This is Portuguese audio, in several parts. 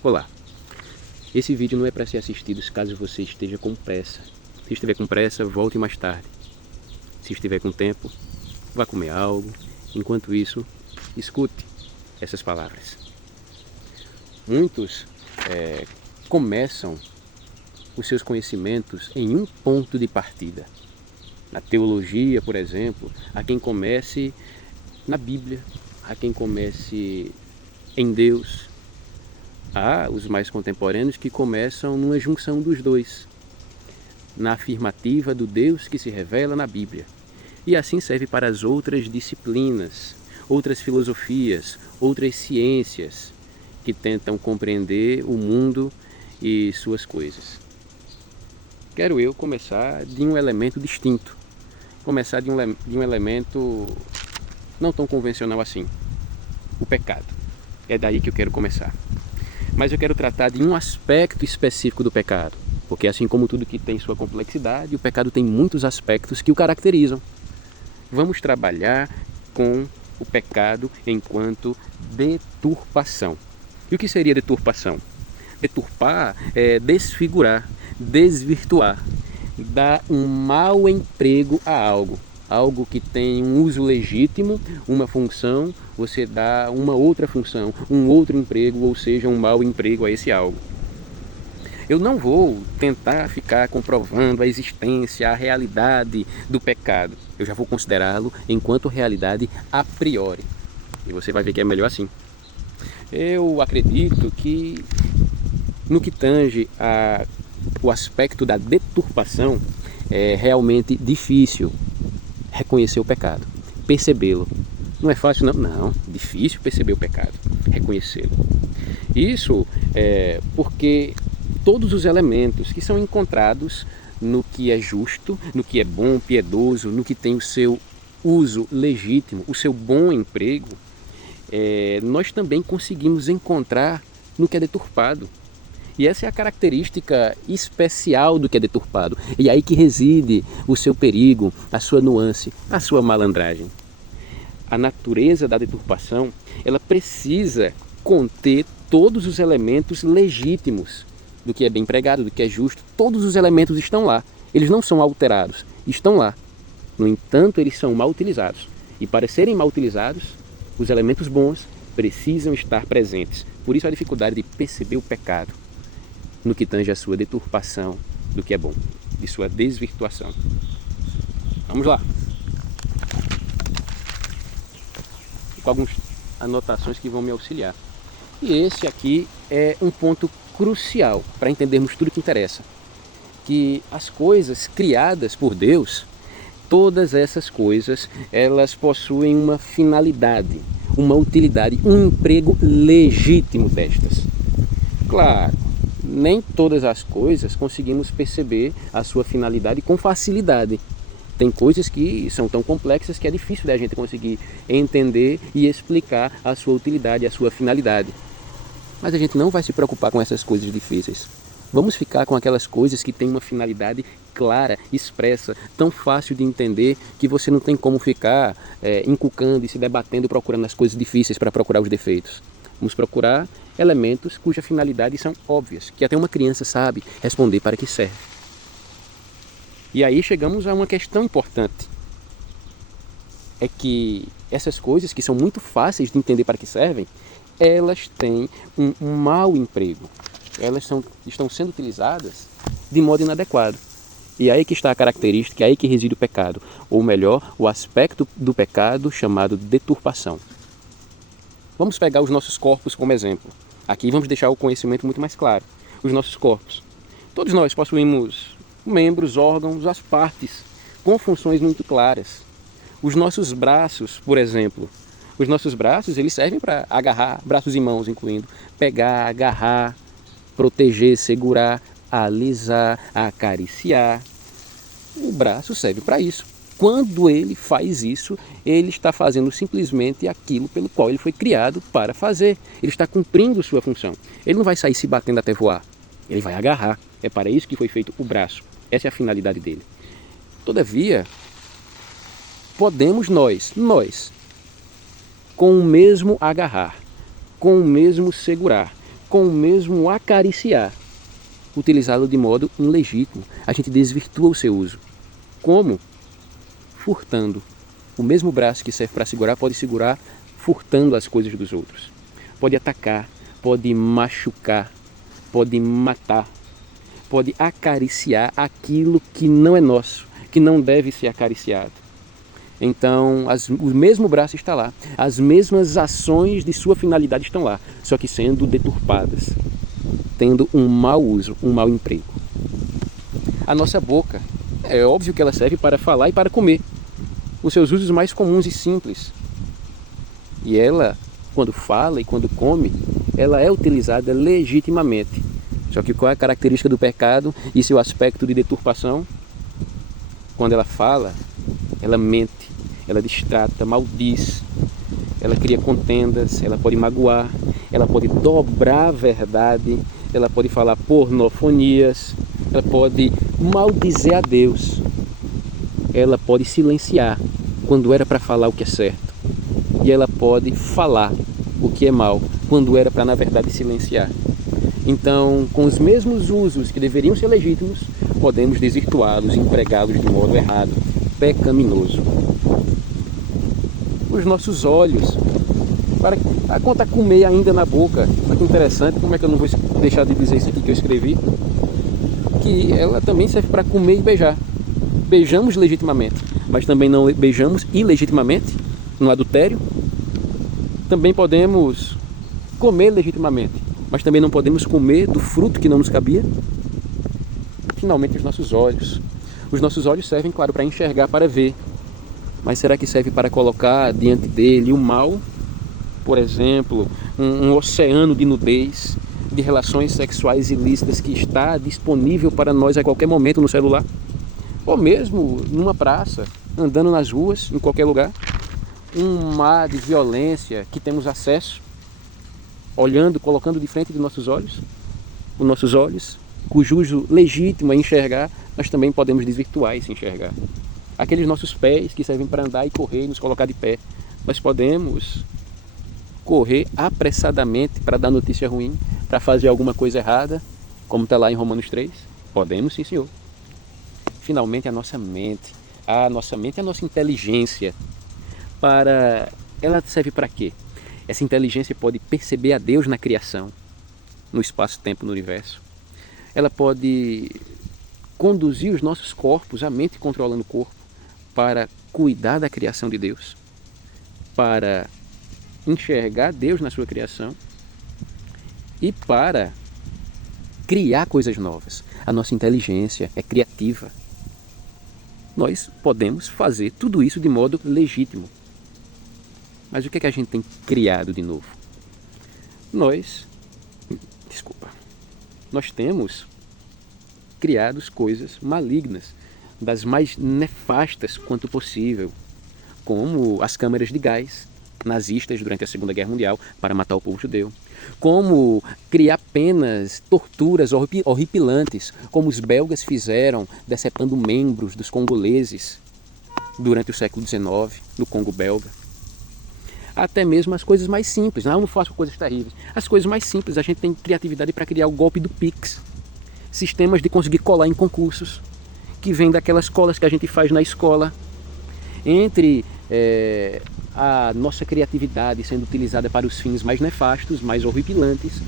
Olá, esse vídeo não é para ser assistido caso você esteja com pressa. Se estiver com pressa, volte mais tarde. Se estiver com tempo, vá comer algo. Enquanto isso, escute essas palavras. Muitos começam os seus conhecimentos em um ponto de partida. Na teologia, por exemplo, há quem comece na Bíblia, há quem comece em Deus. Há os mais contemporâneos que começam numa junção dos dois, na afirmativa do Deus que se revela na Bíblia. E assim serve para as outras disciplinas, outras filosofias, outras ciências que tentam compreender o mundo e suas coisas. Quero eu começar de um elemento distinto, começar de um elemento não tão convencional assim, o pecado. É daí que eu quero começar. Mas eu quero tratar de um aspecto específico do pecado, porque assim como tudo que tem sua complexidade, o pecado tem muitos aspectos que o caracterizam. Vamos trabalhar com o pecado enquanto deturpação. E o que seria deturpação? Deturpar é desfigurar, desvirtuar, dar um mau emprego a algo. Algo que tem um uso legítimo, uma função, você dá uma outra função, um outro emprego, ou seja, um mau emprego a esse algo. Eu não vou tentar ficar comprovando a existência, a realidade do pecado. Eu já vou considerá-lo enquanto realidade a priori. E você vai ver que é melhor assim. Eu acredito que no que tange o aspecto da deturpação, é realmente difícil reconhecer o pecado, percebê-lo. Não é fácil não? Não, difícil perceber o pecado, reconhecê-lo. Isso é porque todos os elementos que são encontrados no que é justo, no que é bom, piedoso, no que tem o seu uso legítimo, o seu bom emprego, nós também conseguimos encontrar no que é deturpado. E essa é a característica especial do que é deturpado. E aí que reside o seu perigo, a sua nuance, a sua malandragem. A natureza da deturpação, ela precisa conter todos os elementos legítimos do que é bem pregado, do que é justo. Todos os elementos estão lá. Eles não são alterados, estão lá. No entanto, eles são mal utilizados. E para serem mal utilizados, os elementos bons precisam estar presentes. Por isso a dificuldade de perceber o pecado no que tange a sua deturpação do que é bom, de sua desvirtuação. Vamos lá. Com algumas anotações que vão me auxiliar. E esse aqui é um ponto crucial para entendermos tudo que interessa. Que as coisas criadas por Deus, todas essas coisas, elas possuem uma finalidade, uma utilidade, um emprego legítimo destas. Claro, nem todas as coisas conseguimos perceber a sua finalidade com facilidade. Tem coisas que são tão complexas que é difícil da gente conseguir entender e explicar a sua utilidade, a sua finalidade. Mas a gente não vai se preocupar com essas coisas difíceis. Vamos ficar com aquelas coisas que têm uma finalidade clara, expressa, tão fácil de entender que você não tem como ficar encucando e se debatendo procurando as coisas difíceis para procurar os defeitos. Vamos procurar elementos cuja finalidade são óbvias, que até uma criança sabe responder para que serve. E aí chegamos a uma questão importante. É que essas coisas que são muito fáceis de entender para que servem, elas têm um mau emprego. Elas estão sendo utilizadas de modo inadequado. E aí que está a característica, aí que reside o pecado. Ou melhor, o aspecto do pecado chamado deturpação. Vamos pegar os nossos corpos como exemplo. Aqui vamos deixar o conhecimento muito mais claro. Os nossos corpos. Todos nós possuímos membros, órgãos, as partes, com funções muito claras. Os nossos braços, por exemplo. Os nossos braços, eles servem para agarrar, braços e mãos incluindo, pegar, agarrar, proteger, segurar, alisar, acariciar. O braço serve para isso. Quando ele faz isso, ele está fazendo simplesmente aquilo pelo qual ele foi criado para fazer. Ele está cumprindo sua função. Ele não vai sair se batendo até voar. Ele vai agarrar. É para isso que foi feito o braço. Essa é a finalidade dele. Todavia, podemos nós, com o mesmo agarrar, com o mesmo segurar, com o mesmo acariciar, utilizá-lo de modo ilegítimo. A gente desvirtua o seu uso. Como? Furtando. O mesmo braço que serve para segurar pode segurar furtando as coisas dos outros. Pode atacar, pode machucar, pode matar, pode acariciar aquilo que não é nosso, que não deve ser acariciado. Então, o mesmo braço está lá, as mesmas ações de sua finalidade estão lá, só que sendo deturpadas, tendo um mau uso, um mau emprego. A nossa boca, é óbvio que ela serve para falar e para comer, os seus usos mais comuns e simples. E ela, quando fala e quando come, ela é utilizada legitimamente. Só que qual é a característica do pecado e seu aspecto de deturpação? Quando ela fala, ela mente, ela distrata, maldiz, ela cria contendas, ela pode magoar, ela pode dobrar a verdade, ela pode falar pornofonias, ela pode maldizer a Deus, ela pode silenciar quando era para falar o que é certo, e ela pode falar o que é mal quando era para, na verdade, silenciar. Então, com os mesmos usos que deveriam ser legítimos, podemos desvirtuá-los e empregá-los de modo errado, pecaminoso. Os nossos olhos, para a conta comer ainda na boca. Olha que interessante, como é que eu não vou deixar de dizer isso aqui que eu escrevi? Que ela também serve para comer e beijar. Beijamos legitimamente, mas também não beijamos ilegitimamente, no adultério. Também podemos comer legitimamente, mas também não podemos comer do fruto que não nos cabia. Finalmente, os nossos olhos. Os nossos olhos servem, claro, para enxergar, para ver. Mas será que serve para colocar diante dele o mal? Por exemplo, um oceano de nudez, de relações sexuais ilícitas que está disponível para nós a qualquer momento no celular? Ou mesmo numa praça, andando nas ruas, em qualquer lugar? Um mar de violência que temos acesso, olhando, colocando de frente de nossos olhos? Os nossos olhos, cujo uso legítimo é enxergar, nós também podemos desvirtuar esse enxergar. Aqueles nossos pés que servem para andar e correr e nos colocar de pé, nós podemos correr apressadamente para dar notícia ruim, para fazer alguma coisa errada, como está lá em Romanos 3? Podemos, sim, senhor. Finalmente, a nossa mente, a nossa inteligência, ela serve para quê? Essa inteligência pode perceber a Deus na criação, no espaço-tempo, no universo. Ela pode conduzir os nossos corpos, a mente controlando o corpo, para cuidar da criação de Deus, para enxergar Deus na sua criação e para criar coisas novas. A nossa inteligência é criativa. Nós podemos fazer tudo isso de modo legítimo. Mas o que é que a gente tem criado de novo? Nós temos criado coisas malignas, das mais nefastas quanto possível, como as câmeras de gás nazistas durante a Segunda Guerra Mundial para matar o povo judeu, como criar penas, torturas horripilantes, como os belgas fizeram, decepando membros dos congoleses durante o século XIX, no Congo belga. Até mesmo as coisas mais simples, não faço coisas terríveis, as coisas mais simples, a gente tem criatividade para criar o golpe do Pix, sistemas de conseguir colar em concursos, que vem daquelas colas que a gente faz na escola, entre a nossa criatividade sendo utilizada para os fins mais nefastos, mais horripilantes,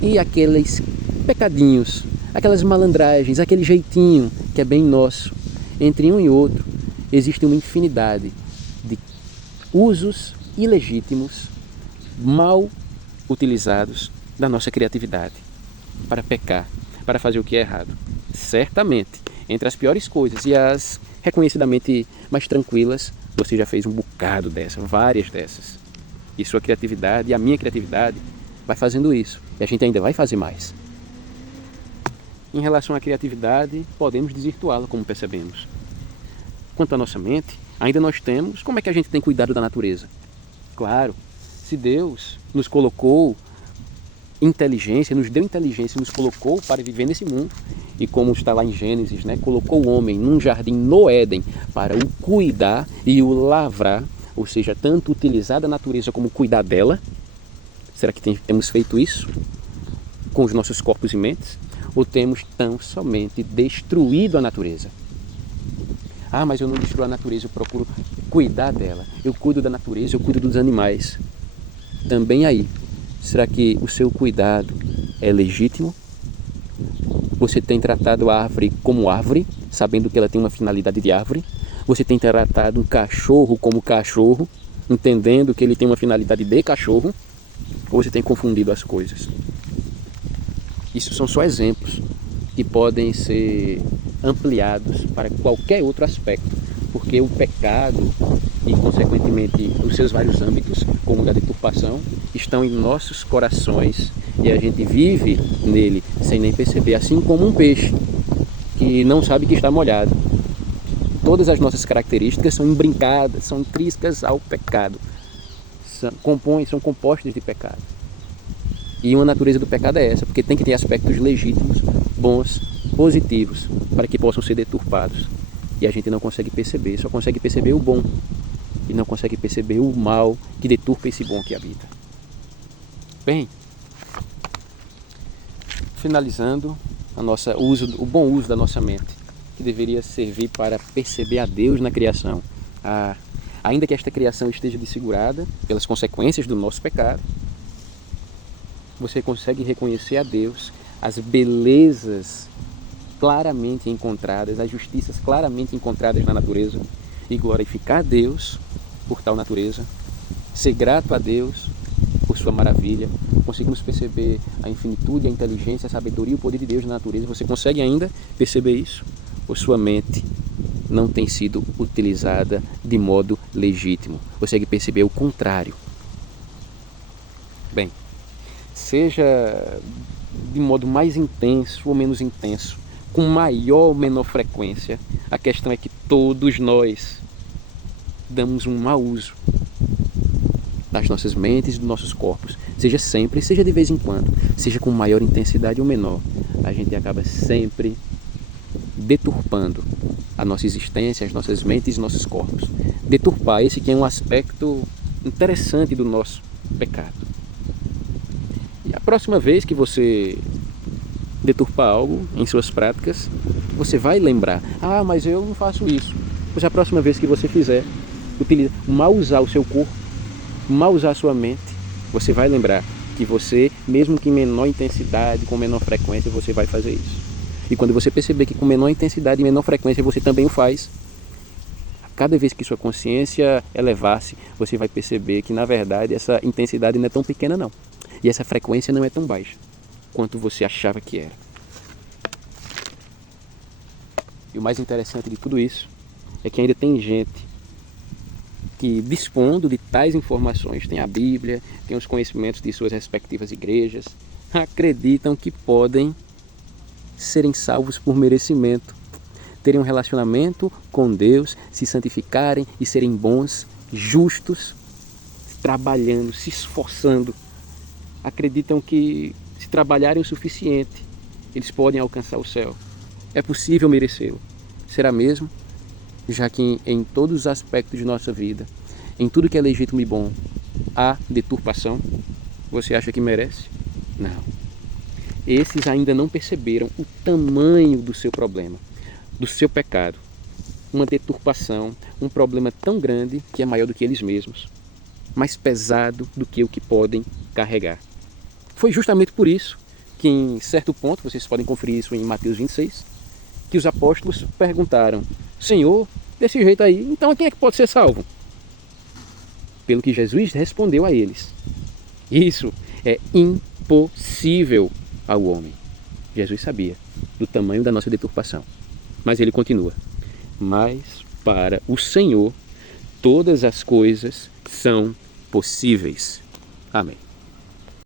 e aqueles pecadinhos, aquelas malandragens, aquele jeitinho que é bem nosso. Entre um e outro existe uma infinidade de usos ilegítimos, mal utilizados da nossa criatividade para pecar, para fazer o que é errado. Certamente, entre as piores coisas e as reconhecidamente mais tranquilas, você já fez um bocado dessas, várias dessas. E sua criatividade e a minha criatividade vai fazendo isso. E a gente ainda vai fazer mais. Em relação à criatividade, podemos desvirtuá-la, como percebemos. Quanto à nossa mente, ainda nós temos... Como é que a gente tem cuidado da natureza? Claro, se Deus nos colocou inteligência, nos deu inteligência, nos colocou para viver nesse mundo, e como está lá em Gênesis, colocou o homem num jardim no Éden para o cuidar e o lavrar, ou seja, tanto utilizar da natureza como cuidar dela. Será que temos feito isso? com os nossos corpos e mentes? Ou temos tão somente destruído a natureza? Ah, mas eu não destruo a natureza, eu procuro cuidar dela. Eu cuido da natureza, eu cuido dos animais. Também aí, será que o seu cuidado é legítimo? Você tem tratado a árvore como árvore, sabendo que ela tem uma finalidade de árvore? Você tem tratado um cachorro como cachorro, entendendo que ele tem uma finalidade de cachorro? Ou você tem confundido as coisas? Isso são só exemplos que podem ser ampliados para qualquer outro aspecto, porque o pecado e, consequentemente, os seus vários âmbitos, como o da deturpação, estão em nossos corações e a gente vive nele sem nem perceber, assim como um peixe que não sabe que está molhado. Todas as nossas características são imbrincadas, são intrínsecas ao pecado, são compostas de pecado. E uma natureza do pecado é essa, porque tem que ter aspectos legítimos, bons, positivos, para que possam ser deturpados. E a gente não consegue perceber, só consegue perceber o bom e não consegue perceber o mal que deturpa esse bom que habita. Bem, finalizando o bom uso da nossa mente, que deveria servir para perceber a Deus na criação. Ainda que esta criação esteja desfigurada pelas consequências do nosso pecado, você consegue reconhecer a Deus, as belezas claramente encontradas, as justiças claramente encontradas na natureza e glorificar a Deus por tal natureza, ser grato a Deus por sua maravilha. Conseguimos perceber a infinitude, a inteligência, a sabedoria e o poder de Deus na natureza. Você consegue ainda perceber isso? Ou sua mente não tem sido utilizada de modo legítimo? Você consegue perceber o contrário? Bem, seja de modo mais intenso ou menos intenso, com maior ou menor frequência, a questão é que todos nós damos um mau uso das nossas mentes e dos nossos corpos, seja sempre, seja de vez em quando, seja com maior intensidade ou menor, a gente acaba sempre deturpando a nossa existência, as nossas mentes e nossos corpos. Deturpar, esse que é um aspecto interessante do nosso pecado. E a próxima vez que você deturpar algo em suas práticas, você vai lembrar, mas eu não faço isso. Pois a próxima vez que você fizer, mal usar o seu corpo, mal usar a sua mente, você vai lembrar que você, mesmo que em menor intensidade, com menor frequência, você vai fazer isso. E quando você perceber que com menor intensidade e menor frequência você também o faz, cada vez que sua consciência elevar-se, você vai perceber que na verdade essa intensidade não é tão pequena não. E essa frequência não é tão baixa quanto você achava que era. E o mais interessante de tudo isso é que ainda tem gente que, dispondo de tais informações, tem a Bíblia, tem os conhecimentos de suas respectivas igrejas, acreditam que podem serem salvos por merecimento, terem um relacionamento com Deus, se santificarem e serem bons, justos, trabalhando, se esforçando. Acreditam que se trabalharem o suficiente, eles podem alcançar o céu. É possível merecê-lo. Será mesmo? Já que em todos os aspectos de nossa vida, em tudo que é legítimo e bom, há deturpação, você acha que merece? Não. Esses ainda não perceberam o tamanho do seu problema, do seu pecado. Uma deturpação, um problema tão grande que é maior do que eles mesmos, mais pesado do que o que podem carregar. Foi justamente por isso que em certo ponto, vocês podem conferir isso em Mateus 26, que os apóstolos perguntaram: Senhor, desse jeito aí, então quem é que pode ser salvo? Pelo que Jesus respondeu a eles: isso é impossível ao homem. Jesus sabia do tamanho da nossa deturpação. Mas ele continua: mas para o Senhor todas as coisas são possíveis. Amém.